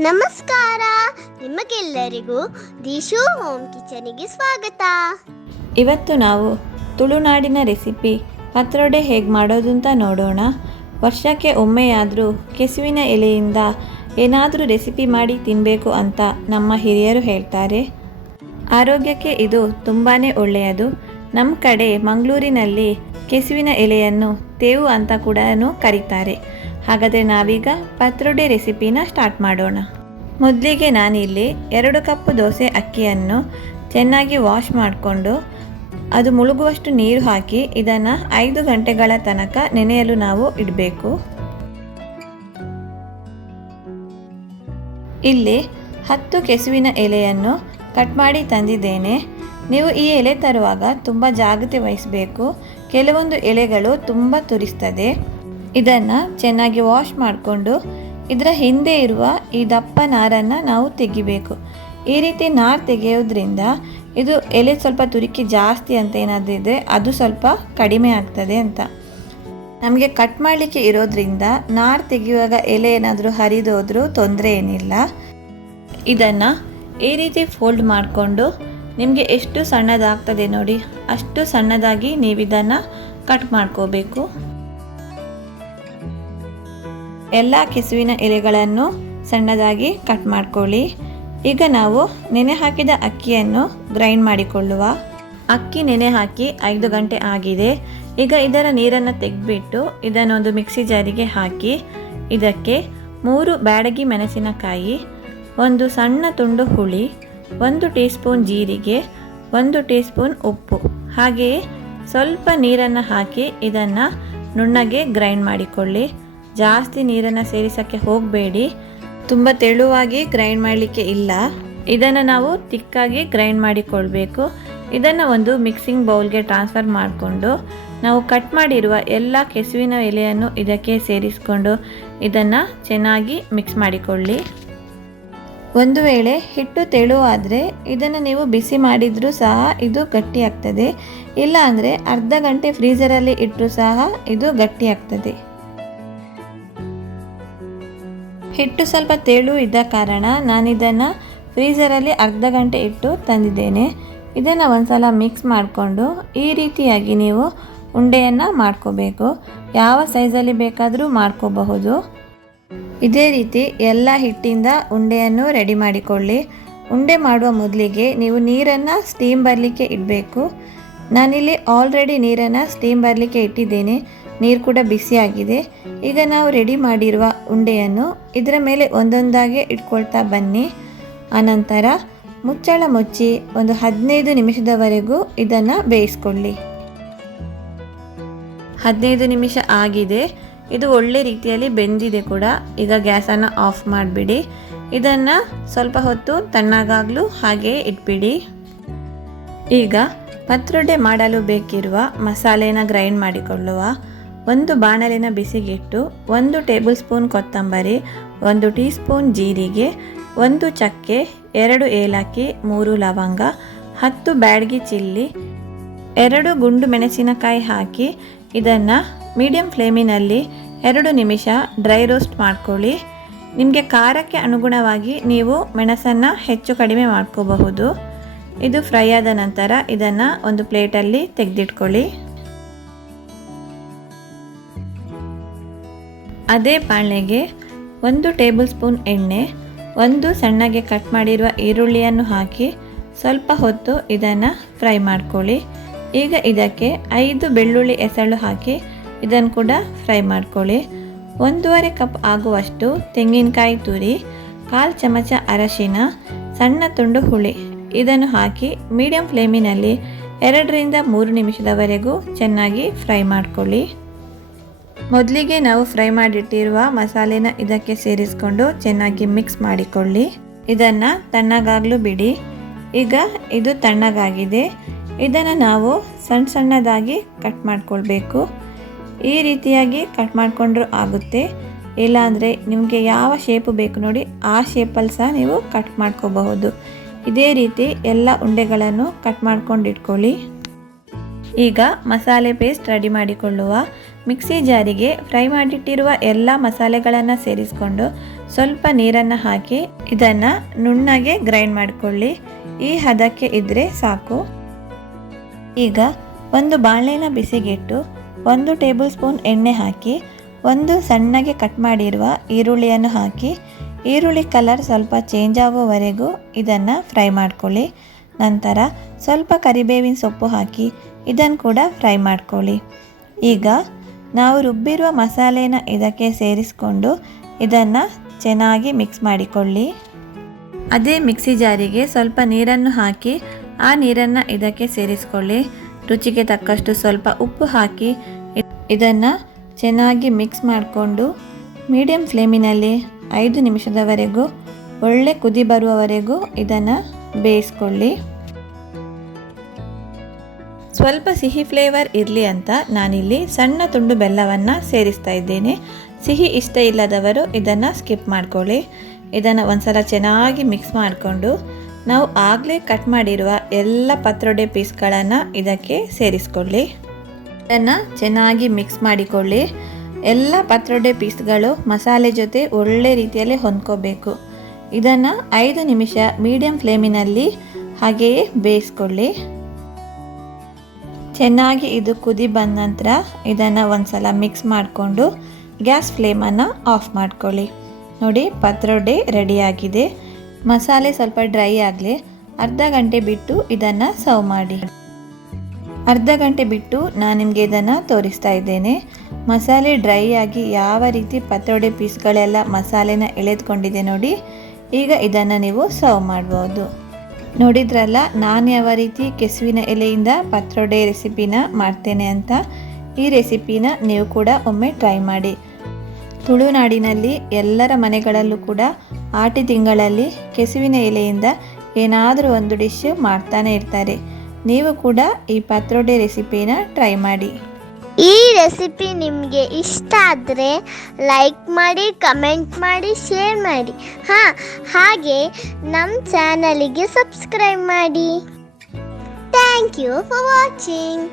ನಮಸ್ಕಾರ, ನಿಮಗೆಲ್ಲರಿಗೂ ದಿಶು ಹೋಮ್ ಕಿಚನಿಗೆ ಸ್ವಾಗತ. ಇವತ್ತು ನಾವು ತುಳುನಾಡಿನ ರೆಸಿಪಿ ಪತ್ರೊಡೆ ಹೇಗೆ ಮಾಡೋದು ಅಂತ ನೋಡೋಣ. ವರ್ಷಕ್ಕೆ ಒಮ್ಮೆಯಾದರೂ ಕೆಸುವಿನ ಎಲೆಯಿಂದ ಏನಾದರೂ ರೆಸಿಪಿ ಮಾಡಿ ತಿನ್ನಬೇಕು ಅಂತ ನಮ್ಮ ಹಿರಿಯರು ಹೇಳ್ತಾರೆ. ಆರೋಗ್ಯಕ್ಕೆ ಇದು ತುಂಬಾ ಒಳ್ಳೆಯದು. ನಮ್ಮ ಕಡೆ ಮಂಗಳೂರಿನಲ್ಲಿ ಕೆಸುವಿನ ಎಲೆಯನ್ನು ತೇವು ಅಂತ ಕೂಡ ಕರೀತಾರೆ. ಹಾಗಾದರೆ ನಾವೀಗ ಪತ್ರೊಡೆ ರೆಸಿಪಿನ ಸ್ಟಾರ್ಟ್ ಮಾಡೋಣ. ಮೊದಲಿಗೆ ನಾನಿಲ್ಲಿ 2 ಕಪ್ ದೋಸೆ ಅಕ್ಕಿಯನ್ನು ಚೆನ್ನಾಗಿ ವಾಶ್ ಮಾಡಿಕೊಂಡು ಅದು ಮುಳುಗುವಷ್ಟು ನೀರು ಹಾಕಿ ಇದನ್ನು 5 ಗಂಟೆಗಳ ತನಕ ನೆನೆಯಲು ನಾವು ಇಡಬೇಕು. ಇಲ್ಲಿ 10 ಕೆಸುವಿನ ಎಲೆಯನ್ನು ಕಟ್ ಮಾಡಿ ತಂದಿದ್ದೇನೆ. ನೀವು ಈ ಎಲೆ ತರುವಾಗ ತುಂಬ ಜಾಗ್ರತೆ ವಹಿಸಬೇಕು. ಕೆಲವೊಂದು ಎಲೆಗಳು ತುಂಬ ತುರಿಸ್ತದೆ. ಇದನ್ನು ಚೆನ್ನಾಗಿ ವಾಶ್ ಮಾಡಿಕೊಂಡು ಇದರ ಹಿಂದೆ ಇರುವ ಈ ದಪ್ಪ ನಾರನ್ನು ನಾವು ತೆಗಿಬೇಕು. ಈ ರೀತಿ ನಾರು ತೆಗೆಯೋದ್ರಿಂದ ಇದು ಎಲೆ ಸ್ವಲ್ಪ ತುರಿಕೆ ಜಾಸ್ತಿ ಅಂತ ಏನಾದರೂ ಇದ್ದರೆ ಅದು ಸ್ವಲ್ಪ ಕಡಿಮೆ ಆಗ್ತದೆ ಅಂತ. ನಮಗೆ ಕಟ್ ಮಾಡಲಿಕ್ಕೆ ಇರೋದ್ರಿಂದ ನಾರು ತೆಗೆಯುವಾಗ ಎಲೆ ಏನಾದರೂ ಹರಿದೋದ್ರೂ ತೊಂದರೆ ಏನಿಲ್ಲ. ಇದನ್ನು ಈ ರೀತಿ ಫೋಲ್ಡ್ ಮಾಡಿಕೊಂಡು ನಿಮಗೆ ಎಷ್ಟು ಸಣ್ಣದಾಗ್ತದೆ ನೋಡಿ ಅಷ್ಟು ಸಣ್ಣದಾಗಿ ನೀವು ಇದನ್ನು ಕಟ್ ಮಾಡ್ಕೋಬೇಕು. ಎಲ್ಲ ಕೆಸುವಿನ ಎಲೆಗಳನ್ನು ಸಣ್ಣದಾಗಿ ಕಟ್ ಮಾಡ್ಕೊಳ್ಳಿ. ಈಗ ನಾವು ನೆನೆ ಹಾಕಿದ ಅಕ್ಕಿಯನ್ನು ಗ್ರೈಂಡ್ ಮಾಡಿಕೊಳ್ಳುವ. ಅಕ್ಕಿ ನೆನೆ ಹಾಕಿ 5 ಗಂಟೆ ಆಗಿದೆ. ಈಗ ಇದರ ನೀರನ್ನು ತೆಗೆದುಬಿಟ್ಟು ಇದನ್ನೊಂದು ಮಿಕ್ಸಿ ಜಾರಿಗೆ ಹಾಕಿ ಇದಕ್ಕೆ 3 ಬ್ಯಾಡಗಿ ಮೆಣಸಿನಕಾಯಿ, 1 ಸಣ್ಣ ತುಂಡು ಹುಳಿ, 1 ಟೀ ಸ್ಪೂನ್ ಜೀರಿಗೆ, 1 ಟೀ ಸ್ಪೂನ್ ಉಪ್ಪು, ಹಾಗೆಯೇ ಸ್ವಲ್ಪ ನೀರನ್ನು ಹಾಕಿ ಇದನ್ನು ನುಣ್ಣಗೆ ಗ್ರೈಂಡ್ ಮಾಡಿಕೊಳ್ಳಿ. ಜಾಸ್ತಿ ನೀರನ್ನು ಸೇರಿಸೋಕ್ಕೆ ಹೋಗಬೇಡಿ, ತುಂಬ ತೆಳುವಾಗಿ ಗ್ರೈಂಡ್ ಮಾಡಲಿಕ್ಕೆ ಇಲ್ಲ. ಇದನ್ನು ನಾವು ತಿಕ್ಕಾಗಿ ಗ್ರೈಂಡ್ ಮಾಡಿಕೊಳ್ಬೇಕು. ಇದನ್ನು ಒಂದು ಮಿಕ್ಸಿಂಗ್ ಬೌಲ್ಗೆ ಟ್ರಾನ್ಸ್ಫರ್ ಮಾಡಿಕೊಂಡು ನಾವು ಕಟ್ ಮಾಡಿರುವ ಎಲ್ಲ ಕೆಸುವಿನ ಎಲೆಯನ್ನು ಇದಕ್ಕೆ ಸೇರಿಸಿಕೊಂಡು ಇದನ್ನು ಚೆನ್ನಾಗಿ ಮಿಕ್ಸ್ ಮಾಡಿಕೊಳ್ಳಿ. ಒಂದು ವೇಳೆ ಹಿಟ್ಟು ತೆಳುವಾದರೆ ಇದನ್ನು ನೀವು ಬಿಸಿ ಮಾಡಿದರೂ ಸಹ ಇದು ಗಟ್ಟಿ ಆಗ್ತದೆ. ಇಲ್ಲ ಅಂದರೆ ಅರ್ಧ ಗಂಟೆ ಫ್ರೀಝರಲ್ಲಿ ಇಟ್ಟರೂ ಸಹ ಇದು ಗಟ್ಟಿ ಆಗ್ತದೆ. ಹಿಟ್ಟು ಸ್ವಲ್ಪ ತೆಳು ಇದ್ದ ಕಾರಣ ನಾನಿದನ್ನು ಫ್ರೀಝರಲ್ಲಿ ಅರ್ಧ ಗಂಟೆ ಇಟ್ಟು ತಂದಿದ್ದೇನೆ. ಇದನ್ನು ಒಂದ್ಸಲ ಮಿಕ್ಸ್ ಮಾಡಿಕೊಂಡು ಈ ರೀತಿಯಾಗಿ ನೀವು ಉಂಡೆಯನ್ನು ಮಾಡ್ಕೋಬೇಕು. ಯಾವ ಸೈಜಲ್ಲಿ ಬೇಕಾದರೂ ಮಾಡ್ಕೋಬಹುದು. ಇದೇ ರೀತಿ ಎಲ್ಲ ಹಿಟ್ಟಿಂದ ಉಂಡೆಯನ್ನು ರೆಡಿ ಮಾಡಿಕೊಳ್ಳಿ. ಉಂಡೆ ಮಾಡುವ ಮೊದಲಿಗೆ ನೀವು ನೀರನ್ನು ಸ್ಟೀಮ್ ಬರಲಿಕ್ಕೆ ಇಡಬೇಕು. ನಾನಿಲ್ಲಿ ಆಲ್ರೆಡಿ ನೀರನ್ನು ಸ್ಟೀಮ್ ಬರಲಿಕ್ಕೆ ಇಟ್ಟಿದ್ದೇನೆ. ನೀರು ಕೂಡ ಬಿಸಿಯಾಗಿದೆ. ಈಗ ನಾವು ರೆಡಿ ಮಾಡಿರುವ ಉಂಡೆಯನ್ನು ಇದರ ಮೇಲೆ ಒಂದೊಂದಾಗಿ ಇಟ್ಕೊಳ್ತಾ ಬನ್ನಿ. ಆನಂತರ ಮುಚ್ಚಳ ಮುಚ್ಚಿ ಒಂದು 15 ನಿಮಿಷದವರೆಗೂ ಇದನ್ನು ಬೇಯಿಸ್ಕೊಳ್ಳಿ. 15 ನಿಮಿಷ ಆಗಿದೆ. ಇದು ಒಳ್ಳೆ ರೀತಿಯಲ್ಲಿ ಬೆಂದಿದೆ ಕೂಡ. ಈಗ ಗ್ಯಾಸನ್ನು ಆಫ್ ಮಾಡಿಬಿಡಿ. ಇದನ್ನು ಸ್ವಲ್ಪ ಹೊತ್ತು ತಣ್ಣಗಾಗಲು ಹಾಗೆಯೇ ಇಟ್ಬಿಡಿ. ಈಗ ಪತ್ರೊಡೆ ಮಾಡಲು ಬೇಕಿರುವ ಮಸಾಲೆನ ಗ್ರೈಂಡ್ ಮಾಡಿಕೊಳ್ಳುವ. ಒಂದು ಬಾಣಲಿನ ಬಿಸಿಗಿಟ್ಟು 1 ಟೇಬಲ್ ಸ್ಪೂನ್ ಕೊತ್ತಂಬರಿ, 1 ಟೀ ಸ್ಪೂನ್ ಜೀರಿಗೆ, 1 ಚಕ್ಕೆ, 2 ಏಲಕ್ಕಿ, 3 ಲವಂಗ, 10 ಬ್ಯಾಡಗಿ ಚಿಲ್ಲಿ, 2 ಗುಂಡು ಮೆಣಸಿನಕಾಯಿ ಹಾಕಿ ಇದನ್ನು ಮೀಡಿಯಂ ಫ್ಲೇಮಿನಲ್ಲಿ 2 ನಿಮಿಷ ಡ್ರೈ ರೋಸ್ಟ್ ಮಾಡ್ಕೊಳ್ಳಿ. ನಿಮಗೆ ಖಾರಕ್ಕೆ ಅನುಗುಣವಾಗಿ ನೀವು ಮೆಣಸನ್ನು ಹೆಚ್ಚು ಕಡಿಮೆ ಮಾಡ್ಕೋಬಹುದು. ಇದು ಫ್ರೈ ಆದ ನಂತರ ಇದನ್ನು ಒಂದು ಪ್ಲೇಟಲ್ಲಿ ತೆಗೆದಿಟ್ಕೊಳ್ಳಿ. ಅದೇ ಬಾಣಲೆಗೆ 1 ಟೇಬಲ್ ಸ್ಪೂನ್ ಎಣ್ಣೆ, 1 ಸಣ್ಣಗೆ ಕಟ್ ಮಾಡಿರುವ ಈರುಳ್ಳಿಯನ್ನು ಹಾಕಿ ಸ್ವಲ್ಪ ಹೊತ್ತು ಇದನ್ನು ಫ್ರೈ ಮಾಡ್ಕೊಳ್ಳಿ. ಈಗ ಇದಕ್ಕೆ 5 ಬೆಳ್ಳುಳ್ಳಿ ಎಸಳು ಹಾಕಿ ಇದನ್ನು ಕೂಡ ಫ್ರೈ ಮಾಡ್ಕೊಳ್ಳಿ. 1.5 ಕಪ್ ಆಗುವಷ್ಟು ತೆಂಗಿನಕಾಯಿ ತುರಿ, 1/4 ಚಮಚ ಅರಶಿನ, ಸಣ್ಣ ತುಂಡು ಹುಳಿ ಇದನ್ನು ಹಾಕಿ ಮೀಡಿಯಂ ಫ್ಲೇಮಿನಲ್ಲಿ 2ರಿಂದ 3 ನಿಮಿಷದವರೆಗೂ ಚೆನ್ನಾಗಿ ಫ್ರೈ ಮಾಡ್ಕೊಳ್ಳಿ. ಮೊದಲಿಗೆ ನಾವು ಫ್ರೈ ಮಾಡಿಟ್ಟಿರುವ ಮಸಾಲೆನ ಇದಕ್ಕೆ ಸೇರಿಸ್ಕೊಂಡು ಚೆನ್ನಾಗಿ ಮಿಕ್ಸ್ ಮಾಡಿಕೊಳ್ಳಿ. ಇದನ್ನು ತಣ್ಣಗಾಗಲು ಬಿಡಿ. ಈಗ ಇದು ತಣ್ಣಗಾಗಿದೆ. ಇದನ್ನು ನಾವು ಸಣ್ಣದಾಗಿ ಕಟ್ ಮಾಡ್ಕೊಳ್ಬೇಕು. ಈ ರೀತಿಯಾಗಿ ಕಟ್ ಮಾಡಿಕೊಂಡ್ರೂ ಆಗುತ್ತೆ. ಇಲ್ಲಾಂದರೆ ನಿಮಗೆ ಯಾವ ಶೇಪು ಬೇಕು ನೋಡಿ ಆ ಶೇಪಲ್ಲಿ ಸಹ ನೀವು ಕಟ್ ಮಾಡ್ಕೋಬಹುದು. ಇದೇ ರೀತಿ ಎಲ್ಲ ಉಂಡೆಗಳನ್ನು ಕಟ್ ಮಾಡ್ಕೊಂಡು ಇಟ್ಕೊಳ್ಳಿ. ಈಗ ಮಸಾಲೆ ಪೇಸ್ಟ್ ರೆಡಿ ಮಾಡಿಕೊಳ್ಳುವ. ಮಿಕ್ಸಿ ಜಾರಿಗೆ ಫ್ರೈ ಮಾಡಿಟ್ಟಿರುವ ಎಲ್ಲ ಮಸಾಲೆಗಳನ್ನು ಸೇರಿಸಿಕೊಂಡು ಸ್ವಲ್ಪ ನೀರನ್ನು ಹಾಕಿ ಇದನ್ನು ನುಣ್ಣಗೆ ಗ್ರೈಂಡ್ ಮಾಡಿಕೊಳ್ಳಿ. ಈ ಹದಕ್ಕೆ ಇದ್ದರೆ ಸಾಕು. ಈಗ ಒಂದು ಬಾಣಲೆನ ಬಿಸಿಗಿಟ್ಟು 1 ಟೇಬಲ್ ಸ್ಪೂನ್ ಎಣ್ಣೆ ಹಾಕಿ ಒಂದು ಸಣ್ಣಗೆ ಕಟ್ ಮಾಡಿರುವ ಈರುಳ್ಳಿಯನ್ನು ಹಾಕಿ ಈರುಳ್ಳಿ ಕಲರ್ ಸ್ವಲ್ಪ ಚೇಂಜ್ ಆಗೋವರೆಗೂ ಇದನ್ನು ಫ್ರೈ ಮಾಡ್ಕೊಳ್ಳಿ. ನಂತರ ಸ್ವಲ್ಪ ಕರಿಬೇವಿನ ಸೊಪ್ಪು ಹಾಕಿ ಇದನ್ನು ಕೂಡ ಫ್ರೈ ಮಾಡ್ಕೊಳ್ಳಿ. ಈಗ ನಾವು ರುಬ್ಬಿರುವ ಮಸಾಲೆನ ಇದಕ್ಕೆ ಸೇರಿಸ್ಕೊಂಡು ಇದನ್ನು ಚೆನ್ನಾಗಿ ಮಿಕ್ಸ್ ಮಾಡಿಕೊಳ್ಳಿ. ಅದೇ ಮಿಕ್ಸಿ ಜಾರಿಗೆ ಸ್ವಲ್ಪ ನೀರನ್ನು ಹಾಕಿ ಆ ನೀರನ್ನು ಇದಕ್ಕೆ ಸೇರಿಸ್ಕೊಳ್ಳಿ. ರುಚಿಗೆ ತಕ್ಕಷ್ಟು ಸ್ವಲ್ಪ ಉಪ್ಪು ಹಾಕಿ ಇದನ್ನು ಚೆನ್ನಾಗಿ ಮಿಕ್ಸ್ ಮಾಡಿಕೊಂಡು ಮೀಡಿಯಂ ಫ್ಲೇಮಿನಲ್ಲಿ 5 ನಿಮಿಷದವರೆಗೂ ಒಳ್ಳೆ ಕುದಿ ಬರುವವರೆಗೂ ಇದನ್ನು ಬೇಯಿಸ್ಕೊಳ್ಳಿ. ಸ್ವಲ್ಪ ಸಿಹಿ ಫ್ಲೇವರ್ ಇರಲಿ ಅಂತ ನಾನಿಲ್ಲಿ ಸಣ್ಣ ತುಂಡು ಬೆಲ್ಲವನ್ನು ಸೇರಿಸ್ತಾ ಇದ್ದೇನೆ. ಸಿಹಿ ಇಷ್ಟ ಇಲ್ಲದವರು ಇದನ್ನು ಸ್ಕಿಪ್ ಮಾಡ್ಕೊಳ್ಳಿ. ಇದನ್ನು ಒಂದ್ಸಲ ಚೆನ್ನಾಗಿ ಮಿಕ್ಸ್ ಮಾಡಿಕೊಂಡು ನಾವು ಆಗಲೇ ಕಟ್ ಮಾಡಿರುವ ಎಲ್ಲ ಪತ್ರೊಡೆ ಪೀಸ್ಗಳನ್ನು ಇದಕ್ಕೆ ಸೇರಿಸ್ಕೊಳ್ಳಿ. ಇದನ್ನು ಚೆನ್ನಾಗಿ ಮಿಕ್ಸ್ ಮಾಡಿಕೊಳ್ಳಿ. ಎಲ್ಲ ಪತ್ರೊಡೆ ಪೀಸ್ಗಳು ಮಸಾಲೆ ಜೊತೆ ಒಳ್ಳೆ ರೀತಿಯಲ್ಲಿ ಹೊಂದ್ಕೋಬೇಕು. ಇದನ್ನು 5 ನಿಮಿಷ ಮೀಡಿಯಂ ಫ್ಲೇಮಿನಲ್ಲಿ ಹಾಗೆಯೇ ಬೇಯಿಸ್ಕೊಳ್ಳಿ. ಚೆನ್ನಾಗಿ ಇದು ಕುದಿ ಬಂದ ನಂತರ ಇದನ್ನು ಒಂದ್ಸಲ ಮಿಕ್ಸ್ ಮಾಡಿಕೊಂಡು ಗ್ಯಾಸ್ ಫ್ಲೇಮನ್ನು ಆಫ್ ಮಾಡ್ಕೊಳ್ಳಿ. ನೋಡಿ, ಪತ್ರೊಡೆ ರೆಡಿಯಾಗಿದೆ. ಮಸಾಲೆ ಸ್ವಲ್ಪ ಡ್ರೈ ಆಗಲಿ. ಅರ್ಧ ಗಂಟೆ ಬಿಟ್ಟು ಇದನ್ನು ಸರ್ವ್ ಮಾಡಿ. ಅರ್ಧ ಗಂಟೆ ಬಿಟ್ಟು ನಾನು ನಿಮಗೆ ಇದನ್ನು ತೋರಿಸ್ತಾ ಇದ್ದೇನೆ. ಮಸಾಲೆ ಡ್ರೈ ಆಗಿ ಯಾವ ರೀತಿ ಪತ್ರೊಡೆ ಪೀಸ್ಗಳೆಲ್ಲ ಮಸಾಲೆನ ಎಳೆದುಕೊಂಡಿದೆ ನೋಡಿ. ಈಗ ಇದನ್ನು ನೀವು ಸರ್ವ್ ಮಾಡ್ಬೋದು. ನೋಡಿದ್ರಲ್ಲ ನಾನು ಯಾವ ರೀತಿ ಕೆಸುವಿನ ಎಲೆಯಿಂದ ಪತ್ರೊಡೆ ರೆಸಿಪಿನ ಮಾಡ್ತೇನೆ ಅಂತ. ಈ ರೆಸಿಪಿನ ನೀವು ಕೂಡ ಒಮ್ಮೆ ಟ್ರೈ ಮಾಡಿ. ತುಳುನಾಡಿನಲ್ಲಿ ಎಲ್ಲರ ಮನೆಗಳಲ್ಲೂ ಕೂಡ ಆಟಿ ತಿಂಗಳಲ್ಲಿ ಕೆಸುವಿನ ಎಲೆಯಿಂದ ಏನಾದರೂ ಒಂದು ಡಿಶ್ ಮಾಡ್ತಾನೆ ಇರ್ತಾರೆ. ನೀವು ಕೂಡ ಈ ಪತ್ರೊಡೆ ರೆಸಿಪಿನ ಟ್ರೈ ಮಾಡಿ. ಈ ರೆಸಿಪಿ ನಿಮಗೆ ಇಷ್ಟ ಆದರೆ ಲೈಕ್ ಮಾಡಿ, ಕಮೆಂಟ್ ಮಾಡಿ, ಶೇರ್ ಮಾಡಿ. ಹಾಗೆ ನಮ್ಮ ಚಾನಲಿಗೆ ಸಬ್ಸ್ಕ್ರೈಬ್ ಮಾಡಿ. Thank you for watching.